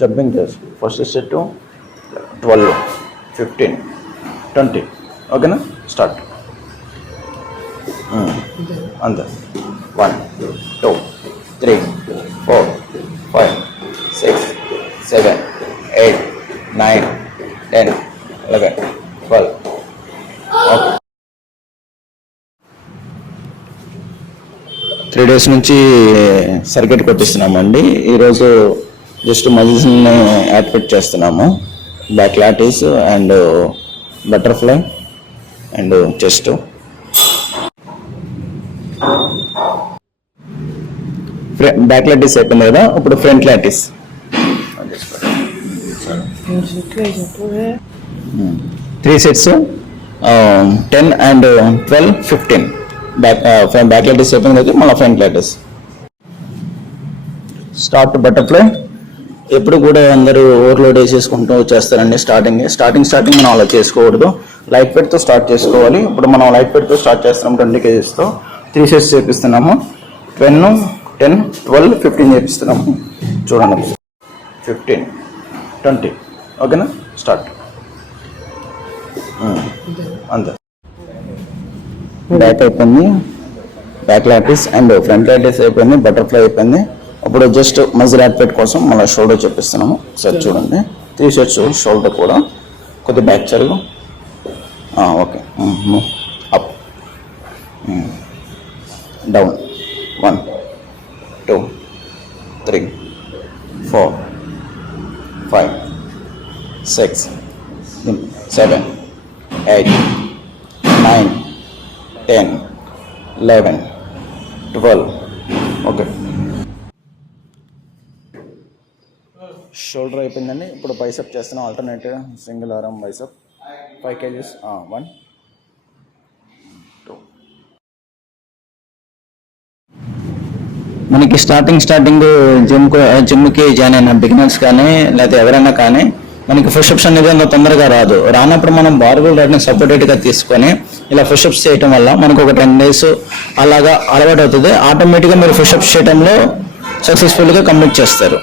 Jumping చేసి first set 12, 15, 20. ఓకేనా? Start. అంతే. 1, 2, 3, 4, 5, 6, 7, 8, 9, 10, 11, 12. ఓకే. 3 days నుంచి సర్కిట్ కొట్టిస్తున్నామండి. ఈరోజు జస్ట్ మజిల్స్ని యాక్టివేట్ చేస్తున్నాము. Back lattice and butterfly and chest. Back lattice అయిపోయింది కదా, ఇప్పుడు front lattice. 3 sets, 10 and 12, 15. Back lattice అయిపోయింది కదా, మళ్ళీ ఫ్రంట్ లాటిస్. Start butterfly. ఎప్పుడు కూడా అందరూ ఓవర్లోడ్ వేసేసుకుంటూ వచ్చేస్తారండి. స్టార్టింగ్ మనం అలా చేసుకోకూడదు. లైట్ వెయిట్తో స్టార్ట్ చేసుకోవాలి. ఇప్పుడు మనం లైట్ వెయిట్తో స్టార్ట్ చేస్తున్నాం. 20 kgsతో 3 sets చేపిస్తున్నాము. 10, 10, 12, 15 చేపిస్తున్నాము. చూడండి. 15, 20. ఓకేనా? స్టార్ట్. అంతే. బ్యాక్ అయిపోయింది, back lattice and front lattice అయిపోయింది, బటర్ఫ్లై అయిపోయింది. ఇప్పుడు జస్ట్ మజిల్ యాక్టివేట్ కోసం మళ్ళీ షోల్డర్ చూపిస్తున్నాము. సార్ చూడండి. 3 sets షోల్డర్ కూడా. కొద్ది బ్యాక్ జరుగు. Okay. Up, down. 1, 2, 3, 4, 5, 6, 7, 8, 9, 10, 11, 12. Okay. Shoulder అయిపోయిందండి. ఇప్పుడు బైసెప్ చేస్తున్నాం. Alternative single arm bicep 5 kgs. 1, 2. మనకి స్టార్టింగ్ జిమ్కి జాయిన్ అయిన బిగినర్స్ కానీ లేకపోతే ఎవరైనా కానీ మనకి పుషప్స్ అనేది అంత తొందరగా రానప్పుడు మనం బార్బెల్ రాడ్ని సపరేట్గా తీసుకొని ఇలా పుషప్స్ చేయటం వల్ల మనకు ఒక 10 days అలాగా అలవాటు అవుతుంది. ఆటోమేటిక్గా మీరు పుషప్స్ చేయడంలో సక్సెస్ఫుల్గా కంప్లీట్ చేస్తారు.